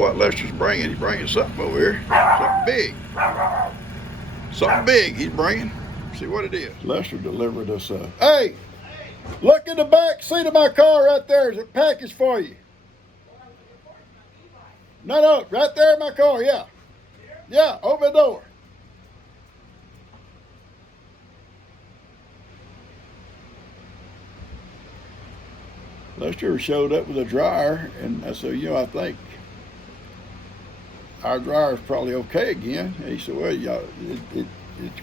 what Lester's bringing. He's bringing something over here. Something big. Something big he's bringing. See what it is. Lester delivered us a... Hey! Look in the back seat of my car right there. There's a package for you. No, right there in my car, yeah. Yeah, open the door. Lester showed up with a dryer, and I said, I think our dryer is probably okay again. And he said, well, y'all, it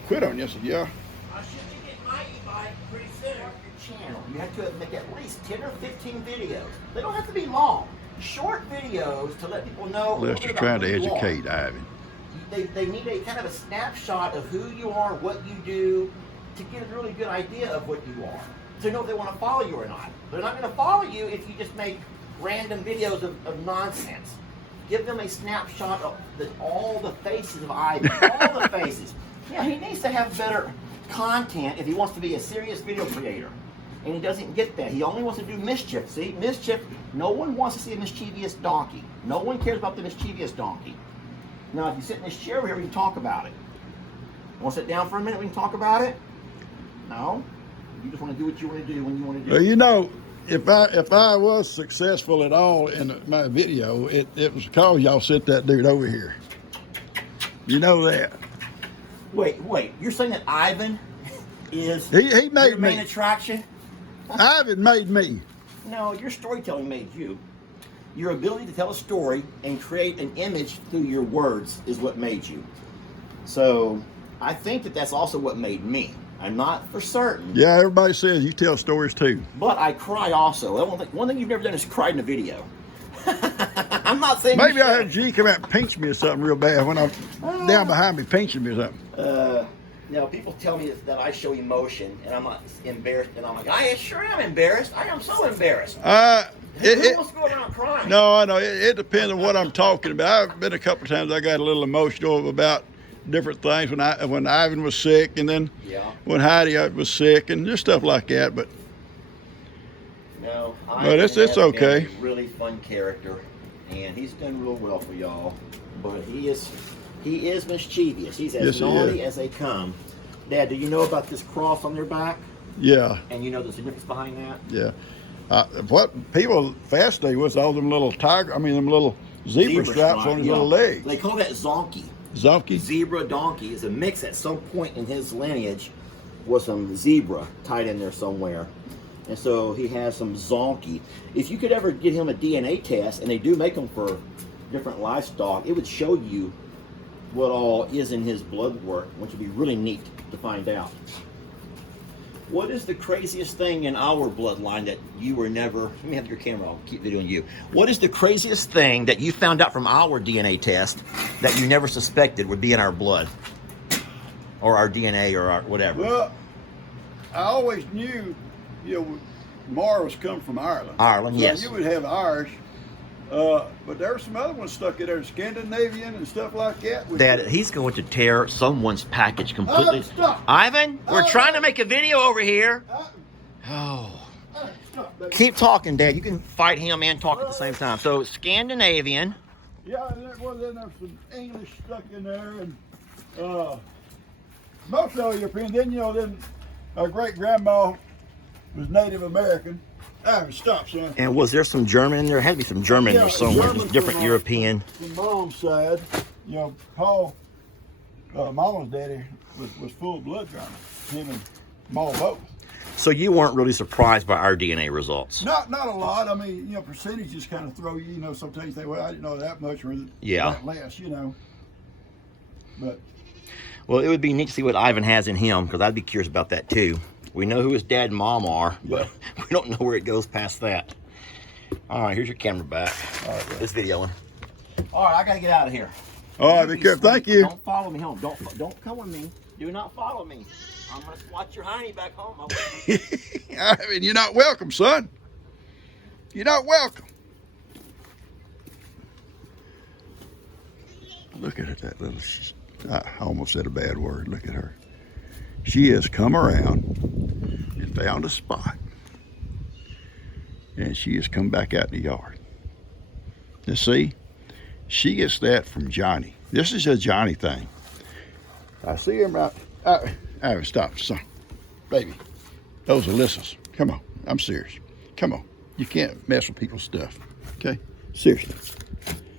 quit on you. I said, yeah. I should you get my e-bike pretty soon. Your channel, you have to make at least 10 or 15 videos. They don't have to be long. Short videos to let people know. Lester's trying to educate Ivan. They need a kind of a snapshot of who you are, what you do, to get a really good idea of what you are. To know if they want to follow you or not. They're not going to follow you if you just make random videos of nonsense. Give them a snapshot of all the faces of Ivan, all the faces. Yeah, he needs to have better content if he wants to be a serious video creator. And he doesn't get that. He only wants to do mischief. See, mischief, no one wants to see a mischievous donkey. No one cares about the mischievous donkey. Now, if you sit in this chair over here, we can talk about it. Want to sit down for a minute, we can talk about it? No? You just want to do what you want to do when you want to do it. Well, you know, if I was successful at all in my video, it was because y'all sent that dude over here. You know that. Wait. You're saying that Ivan is he made your main me. attraction? Ivan made me. No, your storytelling made you. Your ability to tell a story and create an image through your words is what made you. So I think that's also what made me. I'm not for certain. Yeah, everybody says you tell stories too. But I cry also. One thing you've never done is cried in a video. I'm not saying maybe I had G come out and pinch me or something real bad when I'm down behind me pinching me or something. Now, people tell me that I show emotion and I'm not embarrassed. And I'm like, I sure am embarrassed. I am so embarrassed. Who wants to go around crying? No, I know. It depends on what I'm talking about. I've been a couple of times I got a little emotional about different things when Ivan was sick, and then when Heidi was sick, and just stuff like that. But no, it's okay. Been a really fun character, and he's done real well for y'all. But he is mischievous. He's as naughty as they come. Dad, do you know about this cross on their back? Yeah. And you know the significance behind that? Yeah. What people fascinated with all them little them little zebra stripes on his little legs. They call that zonky. Zonky? Zebra donkey is a mix at some point in his lineage with some zebra tied in there somewhere. And so he has some zonky. If you could ever get him a DNA test, and they do make them for different livestock, it would show you what all is in his blood work, which would be really neat to find out. What is the craziest thing in our bloodline that you were never... Let me have your camera, I'll keep videoing you. What is the craziest thing that you found out from our DNA test that you never suspected would be in our blood? Or our DNA or our whatever? Well, I always knew, Mars come from Ireland. Ireland, so yes. You would have Irish. But there were some other ones stuck in there, Scandinavian and stuff like that. Dad, he's going to tear someone's package completely. Stop. Ivan, we're trying to make a video over here. Stop, Keep talking, Dad. You can fight him and talk at the same time. So, Scandinavian. Yeah, then there's some English stuck in there, and most of European. Then our great grandma was Native American. Stop, son. And was there some German in there? There had to be some German in there somewhere. Just different European. From Mom's side, Paul, Mama's daddy was full blood German. Him and Ma both. So you weren't really surprised by our DNA results? Not a lot. I mean, percentages kind of throw you. Sometimes you think, well, I didn't know that much or that less. But well, it would be neat to see what Ivan has in him, because I'd be curious about that too. We know who his dad and mom are, but we don't know where it goes past that. All right, here's your camera back. All right, this videoing. All right, I gotta get out of here. All right, be careful. Thank you. Don't follow me home. Don't come with me. Do not follow me. I'm gonna watch your hiney back home. I mean, you're not welcome, son. You're not welcome. Look at it, that little. I almost said a bad word. Look at her. She has come around and found a spot, and she has come back out in the yard. You see, She gets that from Johnny. This is a Johnny thing. I see him out. Stop, son. Baby, those are Alyssa's. Come on, I'm serious. Come on. You can't mess with people's stuff, okay? Seriously.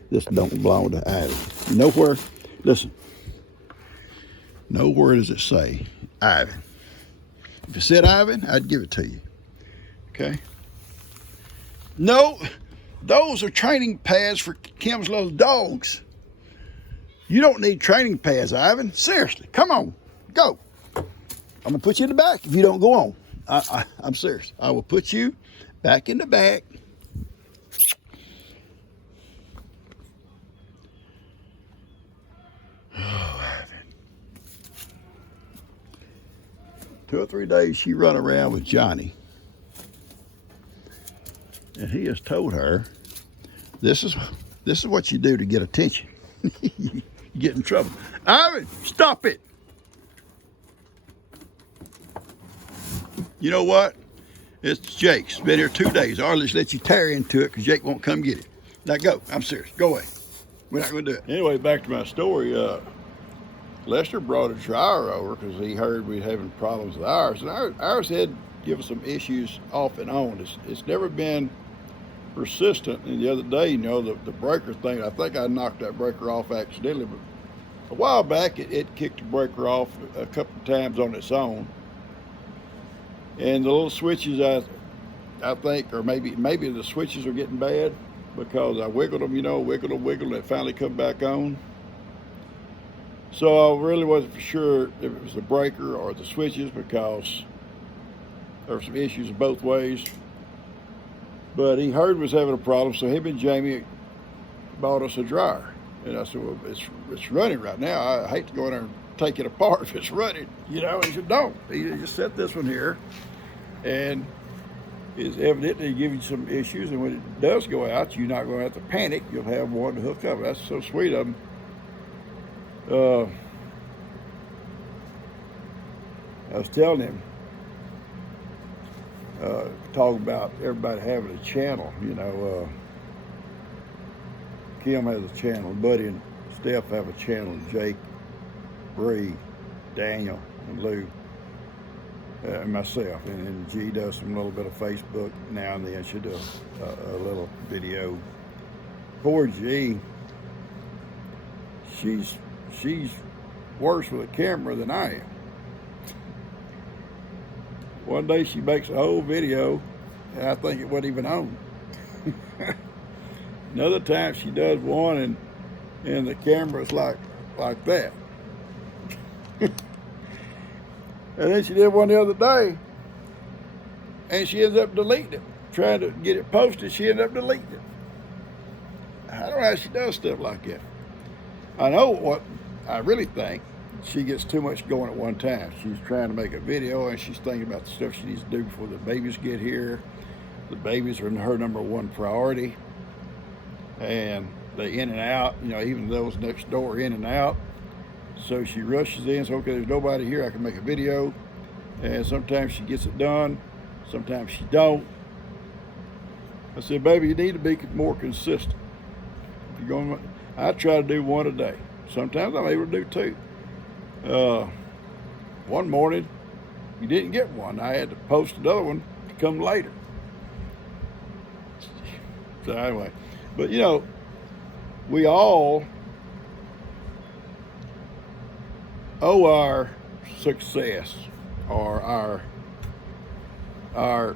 This don't belong to Ivan. Nowhere, listen, nowhere does it say Ivan. If it said Ivan, I'd give it to you, okay? No, those are training pads for Kim's little dogs. You don't need training pads, Ivan. Seriously, come on, go. I'm gonna put you in the back if you don't go on. I'm serious. I will put you back in the back. Oh, Ivan. 2 or 3 days she run around with Johnny. And he has told her, this is what you do to get attention. You get in trouble. Ivan, stop it. You know what? It's Jake's. Been here 2 days. I'll just let you tear into it because Jake won't come get it. Now go. I'm serious. Go away. We're not going to do it. Anyway, back to my story. Lester brought a dryer over because he heard we were having problems with ours. And ours had given some issues off and on. It's never been persistent. And the other day, you know, the breaker thing, I think I knocked that breaker off accidentally. But a while back, it kicked the breaker off a couple of times on its own. And the little switches, I think, or maybe the switches are getting bad because I wiggled them, you know, wiggled, and they finally come back on. So I really wasn't for sure if it was the breaker or the switches because there were some issues both ways. But he heard we was having a problem, so him and Jamie bought us a dryer. And I said, well, it's running right now. I hate to go in there and take it apart if it's running. You know, he said, don't. He just set this one here. And it's evidently giving you some issues. And when it does go out, you're not going to have to panic. You'll have one to hook up. That's so sweet of him. I was telling him, talking about everybody having a channel, you know. Kim has a channel, Buddy and Steph have a channel, Jake, Bree, Daniel, and Lou, and myself. And G does some little bit of Facebook now and then. She does a little video. Poor G, she's worse with a camera than I am. One day she makes a whole video, and I think it wasn't even on. Another time she does one, and the camera's like that. And then she did one the other day, and she ends up deleting it. Trying to get it posted, she ended up deleting it. I don't know how she does stuff like that. I know what I really think. She gets too much going at one time. She's trying to make a video, and she's thinking about the stuff she needs to do before the babies get here. The babies are her number one priority. And they in and out, you know, even those next door in and out. So she rushes in, so okay, there's nobody here, I can make a video. And sometimes she gets it done, sometimes she don't. I said, baby, you need to be more consistent. If you're going, I try to do one a day. Sometimes I'm able to do two. One morning, you didn't get one. I had to post another one to come later. So anyway, but you know, we all owe our success or our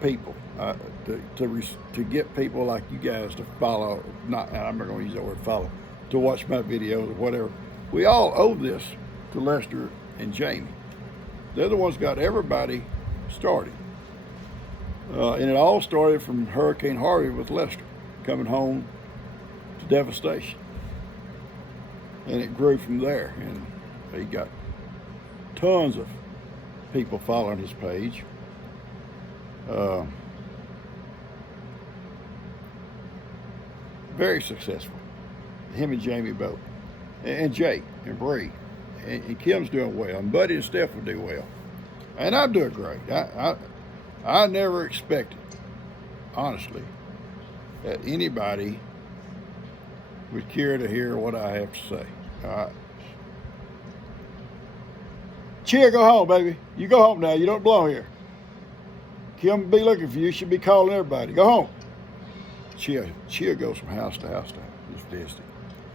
people to get people like you guys to follow. I'm not going to use that word follow, to watch my videos or whatever. We all owe this to Lester and Jamie. They're the ones got everybody started. And it all started from Hurricane Harvey with Lester coming home to devastation. And it grew from there. And he got tons of people following his page. Very successful. Him and Jamie both. And Jake and Bree. And Kim's doing well. And Buddy and Steph will do well. And I'm doing great. I never expected, honestly, that anybody would care to hear what I have to say. All right. Chia, go home, baby. You go home now. You don't belong here. Kim will be looking for you. She'll be calling everybody. Go home. Chia goes from house to house to just visiting.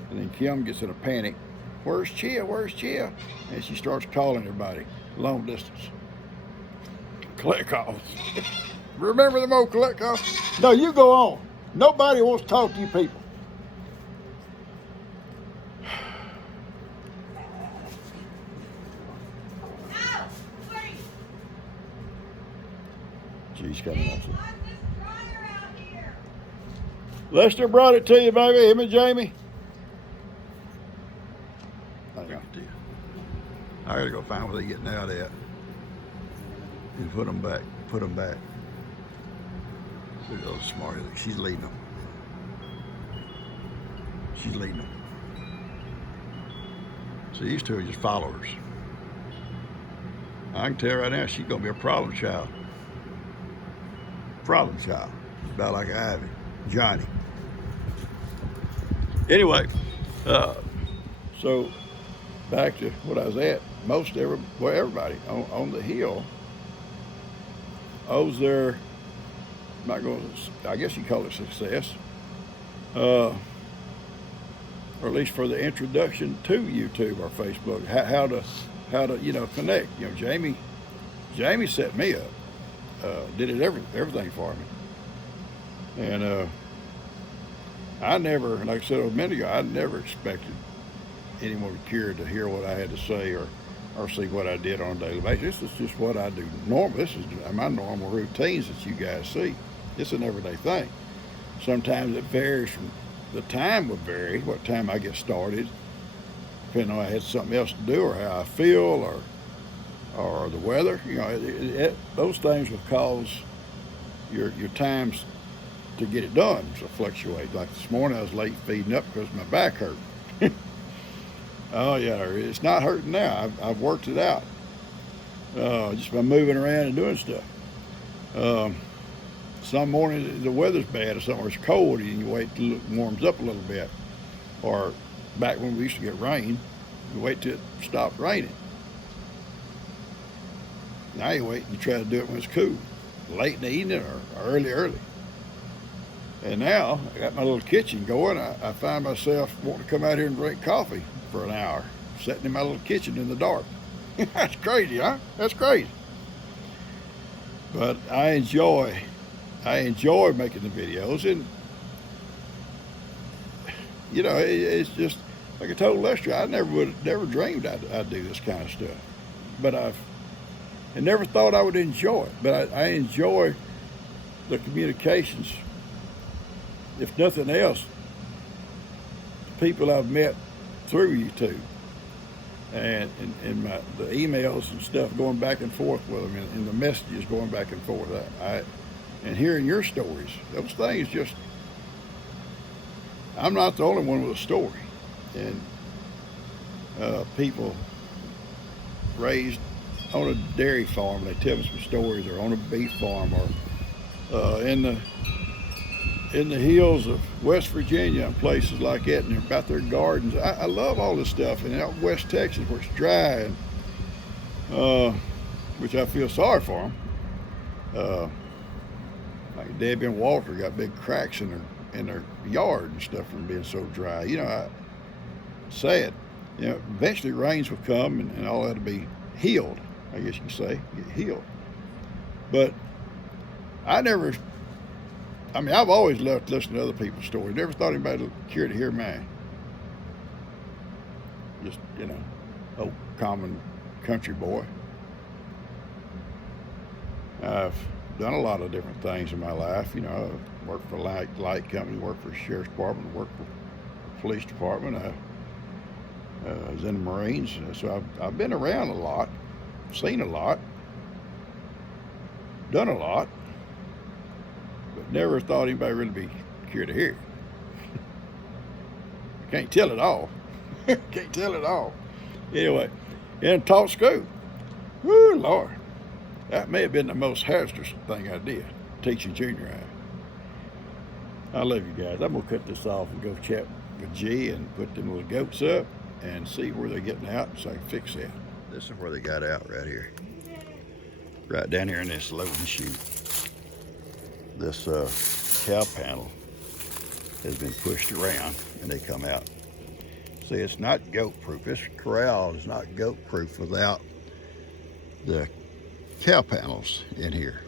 And then Kim gets in a panic. Where's Chia? Where's Chia? And she starts calling everybody. Long distance. Collect calls. Remember them old collect calls? No, you go on. Nobody wants to talk to you people. She's coming up. Lester brought it to you, baby. Him and Jamie. I gotta go find where they're getting out at and put them back. Put them back. Look at those smarty. She's leading them. She's leading them. So these two are just followers. I can tell right now she's gonna be a problem child. Problem child. About like Ivy. Johnny. Anyway, so back to what I was at. Everybody on the hill owes their, I guess you call it success, or at least for the introduction to YouTube or Facebook, how to connect. Jamie set me up, did everything for me, and I never, like I said a minute ago, I never expected anyone to care to hear what I had to say or see what I did on a daily basis. This is just what I do normal. This is my normal routines that you guys see. It's an everyday thing. Sometimes it varies from, the time would vary, what time I get started, depending on if I had something else to do or how I feel or the weather. Those things will cause your times to get it done to fluctuate. Like this morning I was late feeding up because my back hurt. Oh yeah, it's not hurting now. I've worked it out just by moving around and doing stuff. Some mornings the weather's bad or something, or it's cold, and you wait till it warms up a little bit. Or back when we used to get rain, you wait till it stopped raining. Now you wait and you try to do it when it's cool, late in the evening or early. And now I got my little kitchen going. I find myself wanting to come out here and drink coffee for an hour, sitting in my little kitchen in the dark. That's crazy, huh? That's crazy. But I enjoy making the videos, and it's just like I told Lester, I never dreamed I'd do this kind of stuff. But I never thought I would enjoy it. But I enjoy the communications. If nothing else, people I've met through YouTube and the emails and stuff going back and forth with them, and the messages going back and forth. And hearing your stories, those things just, I'm not the only one with a story. And people raised on a dairy farm, they tell me some stories, or on a beef farm, or in the hills of West Virginia and places like that, and about their gardens. I love all this stuff. And out West Texas where it's dry, and which I feel sorry for them. Like Debbie and Walter got big cracks in their yard and stuff from being so dry. Sad. Eventually rains will come and all that'll be healed, I guess you can say, get healed. But I've always loved to listen to other people's stories. Never thought anybody would care to hear mine. Just, old common country boy. I've done a lot of different things in my life. I worked for a light company, worked for the sheriff's department, worked for the police department. I was in the Marines, so I've been around a lot, seen a lot, done a lot. But never thought anybody really care to hear it. Can't tell it all. Can't tell it all. Anyway, taught school. Woo, Lord. That may have been the most hazardous thing I did, teaching junior high. I love you guys. I'm going to cut this off and go chat with G and put them little goats up and see where they're getting out so I can fix that. This is where they got out right here. Right down here in this loading chute. This cow panel has been pushed around and they come out. See, it's not goat proof. This corral is not goat proof without the cow panels in here.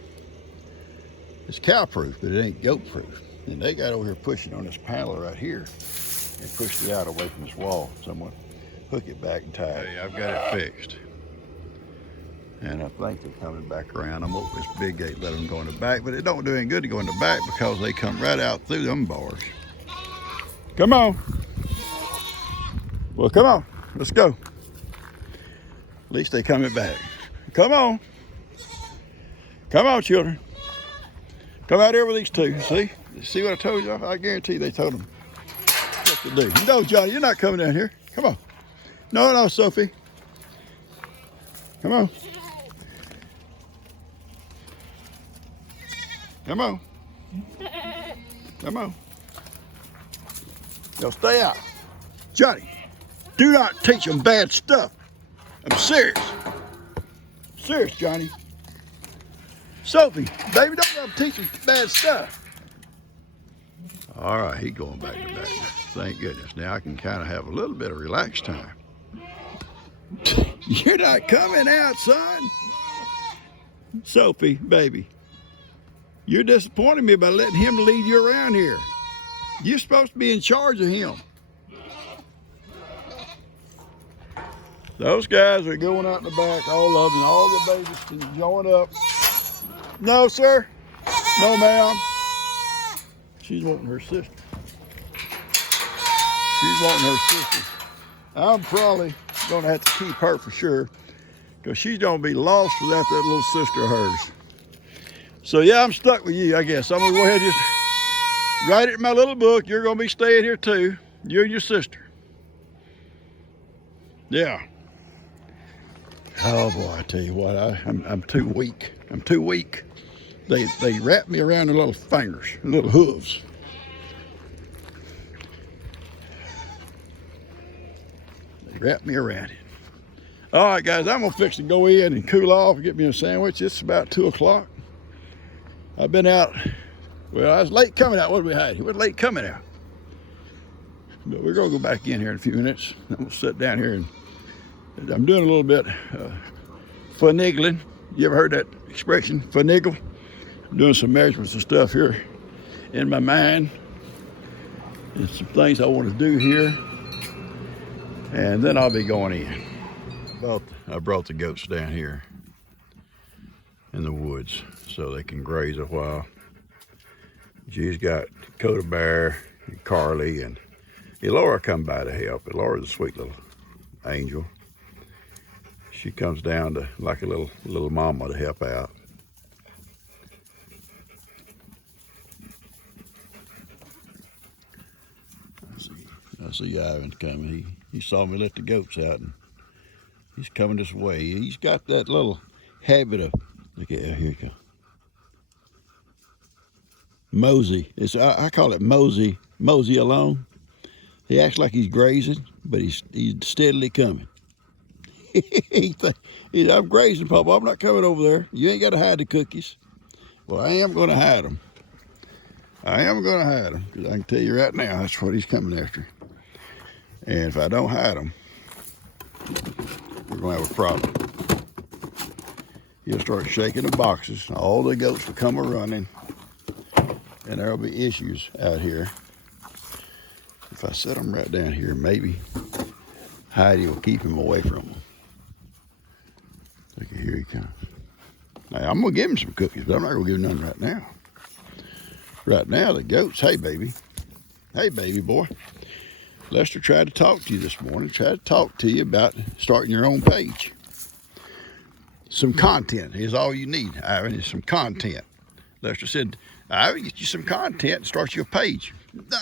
It's cow proof, but it ain't goat proof. And they got over here pushing on this panel right here and pushed it out away from this wall. Someone hook it back and tie it. Hey, I've got it fixed. And I think they're coming back around. I'm over this big gate, let them go in the back, but it don't do any good to go in the back because they come right out through them bars. Come on. Well, come on, let's go. At least they coming back. Come on. Come on, children. Come out here with these two, see? See what I told you? I guarantee they told them what to do. No, Johnny, you're not coming down here. Come on. No, no, Sophie. Come on. Come on. Come on. Y'all stay out. Johnny, do not teach them bad stuff. I'm serious. Serious, Johnny. Sophie, baby, don't let them teach them bad stuff. All right, he's going back to back. Thank goodness. Now I can kind of have a little bit of relaxed time. You're not coming out, son. Sophie, baby, you're disappointing me by letting him lead you around here. You're supposed to be in charge of him. Those guys are going out in the back, all of them, all the babies can join up. No, sir. No, ma'am. She's wanting her sister. She's wanting her sister. I'm probably going to have to keep her for sure because she's going to be lost without that little sister of hers. So, yeah, I'm stuck with you, I guess. I'm going to go ahead and just write it in my little book. You're going to be staying here, too. You and your sister. Yeah. Oh, boy, I tell you what, I'm too weak. I'm too weak. They wrap me around their little fingers, little hooves. They wrap me around it. All right, guys, I'm gonna fix to go in and cool off and get me a sandwich. It's about 2 o'clock. I've been out. Well, I was late coming out. What did we hide? He was late coming out. But we're gonna go back in here in a few minutes. I'm gonna sit down here and I'm doing a little bit finagling. You ever heard that expression, finagle? I'm doing some measurements and stuff here in my mind. And some things I want to do here. And then I'll be going in. I brought the goats down here in the woods so they can graze a while. G's got Dakota Bear and Carly and Elora come by to help. Elora's a sweet little angel. She comes down to like a little mama to help out. I see Ivan coming. He saw me let the goats out and he's coming this way. He's got that little habit of, look at here he comes. Mosey. I call it Mosey alone. He acts like he's grazing, but he's steadily coming. I'm grazing, Papa. I'm not coming over there. You ain't got to hide the cookies. Well, I am going to hide them. I am going to hide them because I can tell you right now that's what he's coming after. And if I don't hide them, we're going to have a problem. He'll start shaking the boxes. And all the goats will come a-running. And there'll be issues out here. If I set them right down here, maybe Heidi will keep him away from them. Look at here he comes. Now, I'm going to give him some cookies, but I'm not going to give him none right now. Right now, the goats, hey, baby. Hey, baby boy. Lester tried to talk to you this morning, tried to talk to you about starting your own page. Some content is all you need, Ivan, is some content. Lester said, Ivan, get you some content and start your page.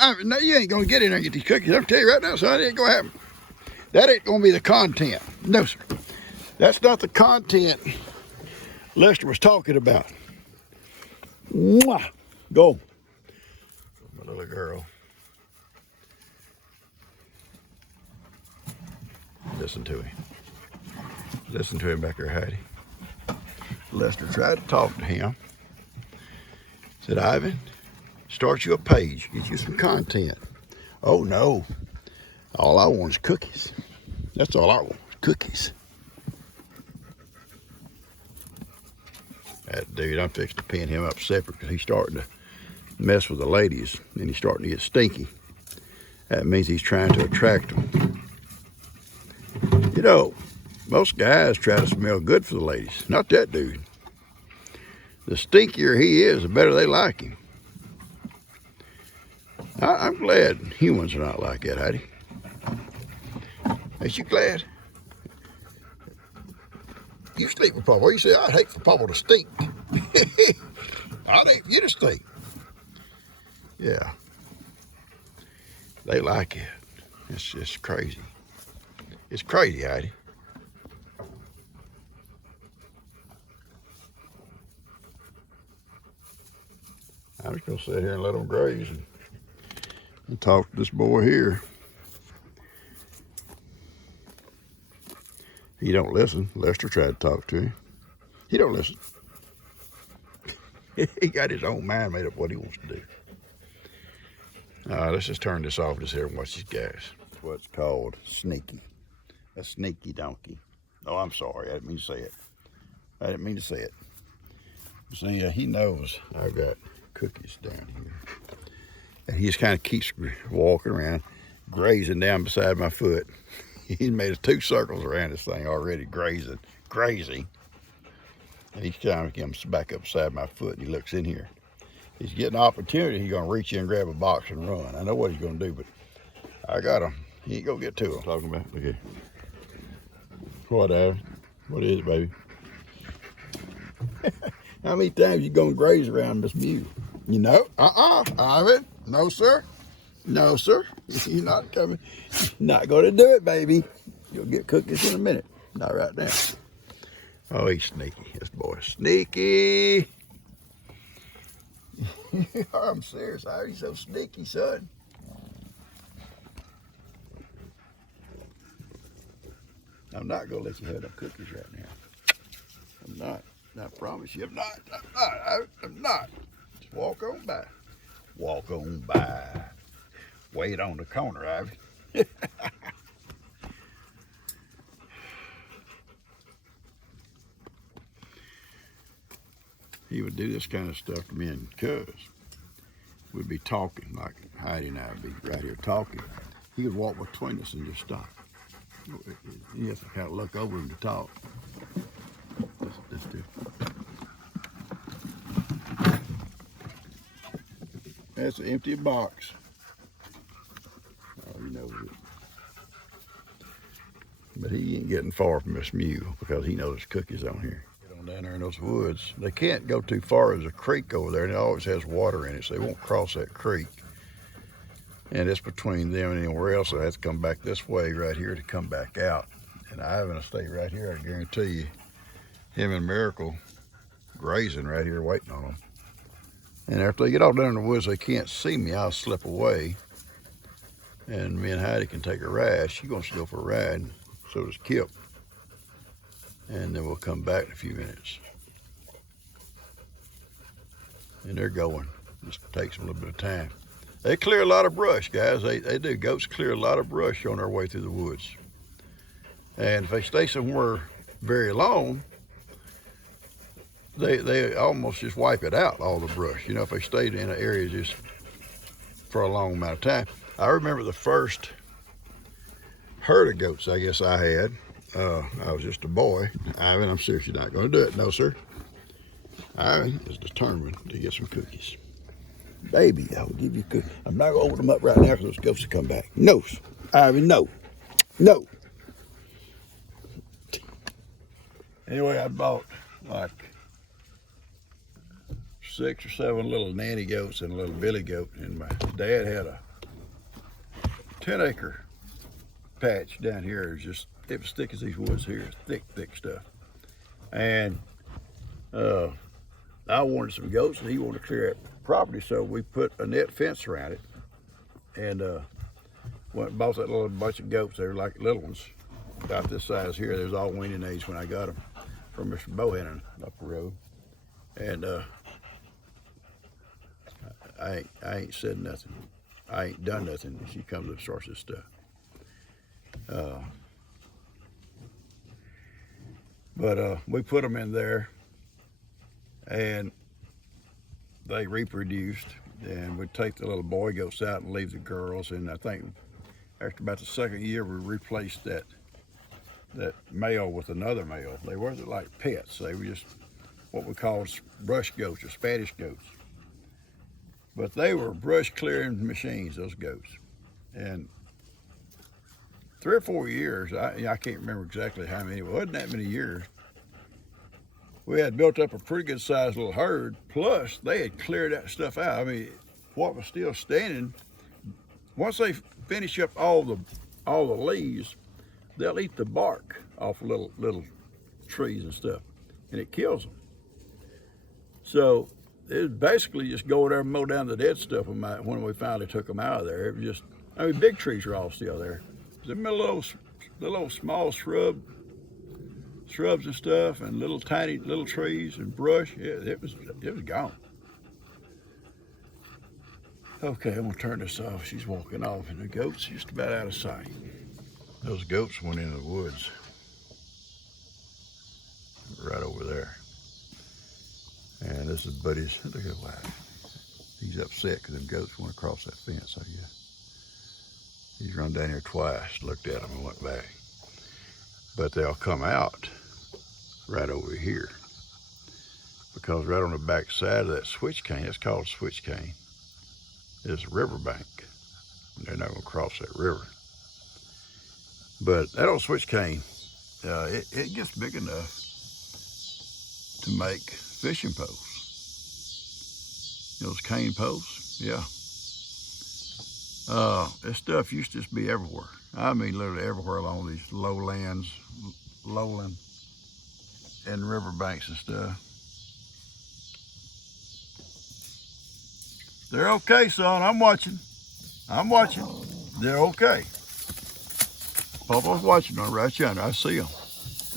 Ivan, no, you ain't going to get in there and get these cookies. I'm telling you right now, son, it ain't going to happen. That ain't going to be the content. No, sir. That's not the content Lester was talking about. Mwah. Go. My little girl. Listen to him. Listen to him back there, Heidi. Lester tried to talk to him. Said, Ivan, start you a page, get you some content. Oh no, all I want is cookies. That's all I want, cookies. That dude, I'm fixing to pin him up separate because he's starting to mess with the ladies and he's starting to get stinky. That means he's trying to attract them. You know, most guys try to smell good for the ladies. Not that dude. The stinkier he is, the better they like him. I'm glad humans are not like that, Heidi. Ain't you glad? You sleep with Papa. You say, I'd hate for Papa to stink. I'd hate for you to stink. Yeah. They like it. It's just crazy. It's crazy, Heidi. I'm just going to sit here and let them graze and talk to this boy here. He don't listen. Lester tried to talk to him. He don't listen. He got his own mind made up what he wants to do. Let's just turn this off just here and watch these guys. What's called sneaky. A sneaky donkey. Oh, I'm sorry. I didn't mean to say it. I didn't mean to say it. See, he knows I got cookies down here. And he just kind of keeps walking around, grazing down beside my foot. He's made 2 circles around this thing already, grazing. And he's trying to come back up beside my foot, and he looks in here. He's getting an opportunity. He's going to reach in and grab a box and run. I know what he's going to do, but I got him. He ain't going to get to him. Talking about, look here. What, Ivan? What is it, baby? How many times you going to graze around this mule? You know? Ivan. No, sir. No, sir. You're not coming. Not going to do it, baby. You'll get cookies in a minute. Not right now. Oh, he's sneaky. This boy's sneaky. I'm serious. How are you so sneaky, son? I'm not going to let you have no cookies right now. I'm not. I promise you, I'm not. I'm not. Just walk on by. Walk on by. Wait on the corner, Ivy. He would do this kind of stuff to me and Cuz. We'd be talking, like Heidi and I would be right here talking. He would walk between us and just stop. You have to kind of look over him to talk. Let's do. That's an empty box. Oh, you know it. But he ain't getting far from this mule because he knows there's cookies on here. Get on down there in those woods. They can't go too far. There's a creek over there, and it always has water in it, so they won't cross that creek. And it's between them and anywhere else, so they have to come back this way right here to come back out. And Ivan will stay right here, I guarantee you. Him and Miracle grazing right here waiting on them. And after they get all down in the woods, they can't see me. I'll slip away. And me and Heidi can take a ride. She's going to go for a ride. So does Kip. And then we'll come back in a few minutes. And they're going. Just takes them a little bit of time. They clear a lot of brush, guys. They do. Goats clear a lot of brush on their way through the woods. And if they stay somewhere very long, they almost just wipe it out, all the brush. You know, if they stayed in an area just for a long amount of time. I remember the first herd of goats I guess I had. I was just a boy. Ivan, I'm serious, you're not going to do it. No, sir. Ivan is determined to get some cookies. Baby, I will give you cookies. I'm not going to open them up right now because those goats will come back. No, Ivan, no. No. Anyway, I bought like 6 or 7 little nanny goats and a little billy goat, and my dad had a 10-acre patch down here. It was thick as these woods here, thick stuff. And I wanted some goats, and he wanted to clear that property, so we put a net fence around it, and went and bought that little bunch of goats. They were like little ones, about this size here. There's all weaning age when I got them from Mr. Bohannon up the road. And I ain't said nothing. I ain't done nothing. She comes and starts this stuff. But we put them in there, and they reproduced. And we'd take the little boy goats out and leave the girls. And I think after about the second year, we replaced that male with another male. They wasn't like pets. They were just what we call brush goats or Spanish goats. But they were brush clearing machines, those goats. And 3 or 4 years, I can't remember exactly how many, it wasn't that many years, we had built up a pretty good sized little herd, plus they had cleared that stuff out. I mean, what was still standing, once they finish up all the leaves, they'll eat the bark off little trees and stuff, and it kills them. So it was basically just go over there and mow down the dead stuff when we finally took them out of there. It was just, I mean, big trees are all still there. The little small shrubs and stuff, and little tiny little trees and brush, it was gone. Okay, I'm gonna turn this off. She's walking off, and the goat's just about out of sight. Those goats went into the woods right over there. And this is Buddy's, look at that. He's upset because them goats went across that fence, I guess. He's run down here twice, looked at them and went back. But they'll come out right over here, because right on the back side of that switch cane, it's called a switch cane, is a river bank. They're not gonna cross that river. But that old switch cane, it gets big enough to make fishing posts. Those cane posts, yeah. This stuff used to just be everywhere. I mean, literally everywhere along these lowland and riverbanks and stuff. They're okay, son. I'm watching. They're okay. Papa's watching them right yonder. I see them.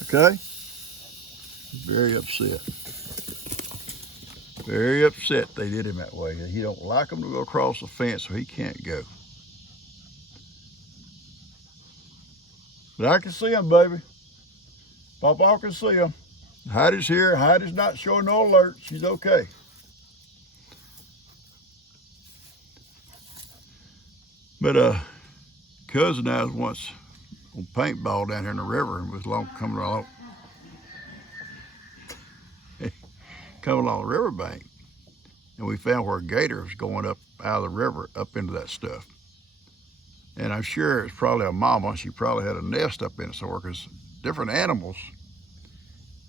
Okay? Very upset. Very upset they did him that way. He don't like them to go across the fence, so he can't go. But I can see them, baby. Papa can see them. Heidi's here. Heidi's not showing no alert. She's okay. But cousin and I was once on paintball down here in the river, and was coming along the riverbank, and we found where a gator was going up out of the river up into that stuff. And I'm sure it's probably a mama. She probably had a nest up in it somewhere, because different animals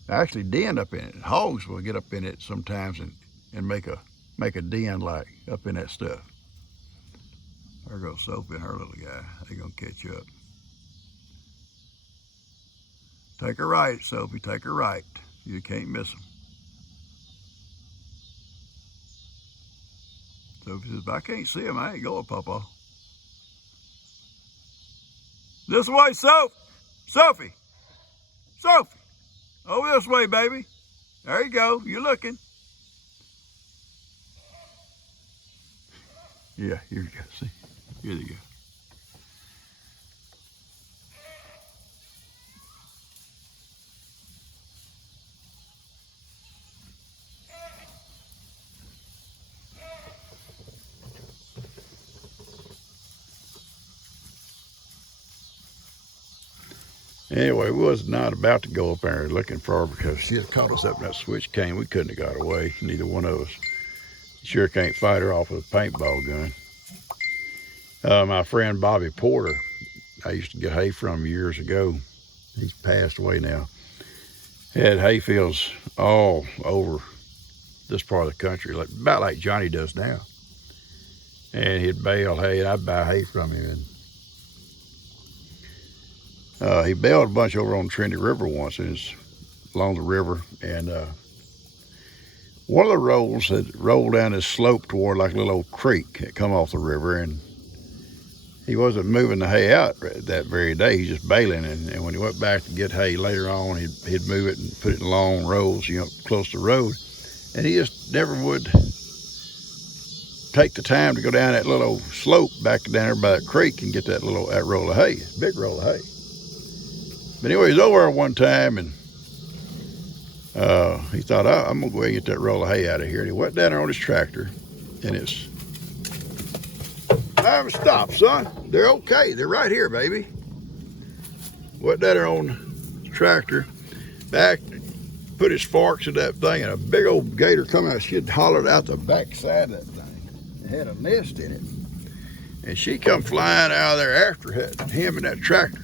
actually den up in it. Hogs will get up in it sometimes and make a den like up in that stuff. There goes Sophie and her little guy. They're gonna catch up. Take her right, Sophie, take her right. You can't miss them. Sophie says, I can't see him, I ain't going, Papa. This way, Sophie. Over this way, baby. There you go, you're looking. Yeah, here you go, see, here you go. Anyway, we was not about to go up there looking for her, because she had caught us up in that switch cane. We couldn't have got away, neither one of us. Sure can't fight her off with a paintball gun. My friend Bobby Porter, I used to get hay from years ago. He's passed away now. Had hay fields all over this part of the country, about like Johnny does now. And he'd bale hay, and I'd buy hay from him. And he baled a bunch over on Trinity River once, and it's along the river. And one of the rolls had rolled down this slope toward like a little old creek that come off the river. And he wasn't moving the hay out that very day. He was just baling, and when he went back to get hay later on, he'd move it and put it in long rows, close to the road. And he just never would take the time to go down that little slope back down there by the creek and get that roll of hay, big roll of hay. But anyway, he was over there one time, and he thought, I'm gonna go ahead and get that roll of hay out of here. And he went down there on his tractor, and it's, stop, son. They're okay. They're right here, baby. Went down there on the tractor, back, put his forks in that thing, and a big old gator come out. She had hollered out the back side of that thing. It had a nest in it. And she come flying out of there after him in that tractor.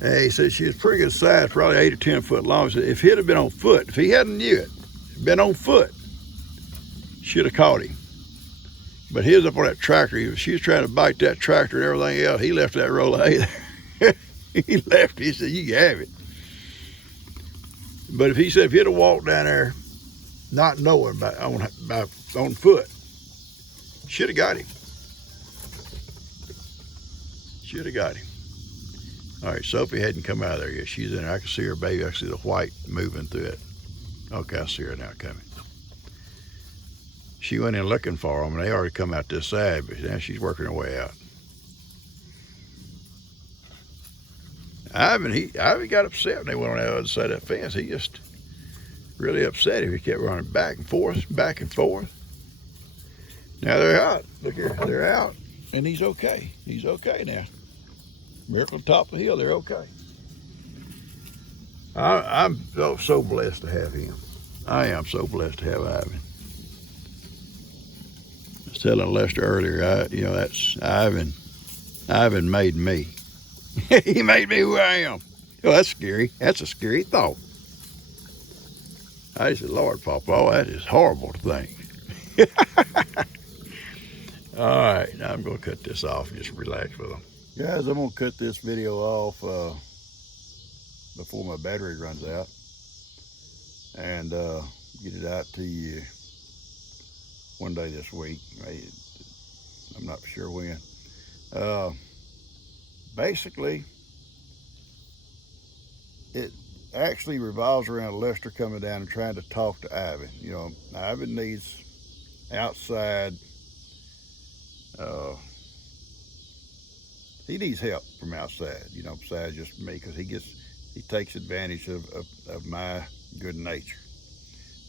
And he said she was pretty good size, probably 8 or 10 foot long. He said if he'd have been on foot, if he hadn't knew it, been on foot, she'd have caught him. But he was up on that tractor. She was trying to bite that tractor and everything else. He left that roll of hay there. He left. He said, you can have it. But if he'd have walked down there not knowing on foot, should have got him. Should have got him. All right, Sophie hadn't come out of there yet. She's in there. I can see her baby. I can see the white moving through it. Okay, I see her now coming. She went in looking for them, and they already come out this side, but now she's working her way out. Ivan got upset when they went on the other side of that fence. He just really upset him. He kept running back and forth, back and forth. Now they're out. Look here, they're out, and he's okay. He's okay now. Miracle top of the hill, they're okay. I'm so blessed to have him. I am so blessed to have Ivan. I was telling Lester earlier, that's Ivan. Ivan made me. He made me who I am. Oh, that's scary. That's a scary thought. I said, Lord, Papa, that is horrible to think. All right, now I'm going to cut this off and just relax with them. Guys, I'm going to cut this video off before my battery runs out and get it out to you one day this week. I'm not sure when. Basically, it actually revolves around Lester coming down and trying to talk to Ivan. Ivan needs outside, he needs help from outside, besides just me, because he takes advantage of my good nature.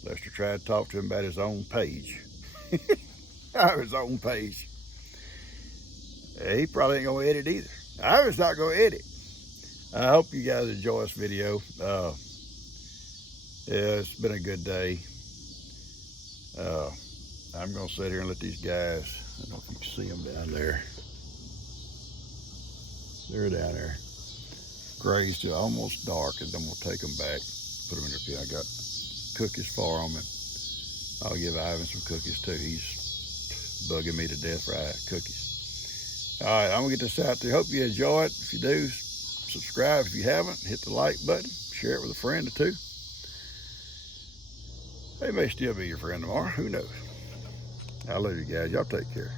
Lester tried to talk to him about his own page. His own page. He probably ain't gonna edit either. I was not gonna edit. I hope you guys enjoy this video. Yeah, it's been a good day. I'm gonna sit here and let these guys, I don't know if you can see them down there. They're down there. Graze till almost dark, and then we'll take them back, put them in their pen. I got cookies for them, and I'll give Ivan some cookies too. He's bugging me to death for cookies. All right, I'm gonna get this out there. Hope you enjoy it. If you do, subscribe if you haven't. Hit the like button. Share it with a friend or two. They may still be your friend tomorrow. Who knows? I love you guys. Y'all take care.